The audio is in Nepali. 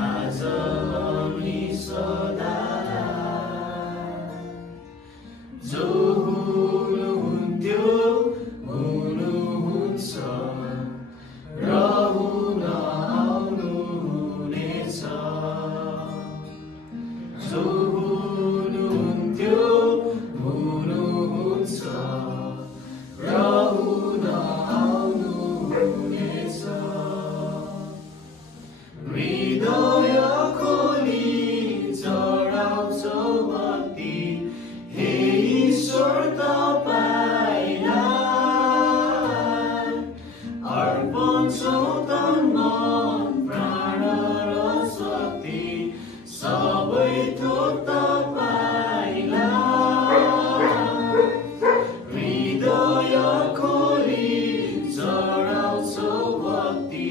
आज अनि सदा जो हुनुहुन्थ्यो हुनुहुन्छ र हुन आउनुहुनेछ जो हुनुहुन्थ्यो हुनुहुन्छ र हुन आउनुहुनेछ हृदय खोली चढाउँछौ भक्ति हे ईश्वर तपाईलाई अर्पण छौ तन मन प्राण र शक्ति सबै थोक तपाईलाई हृदय खोली चढाउँछौ भक्ति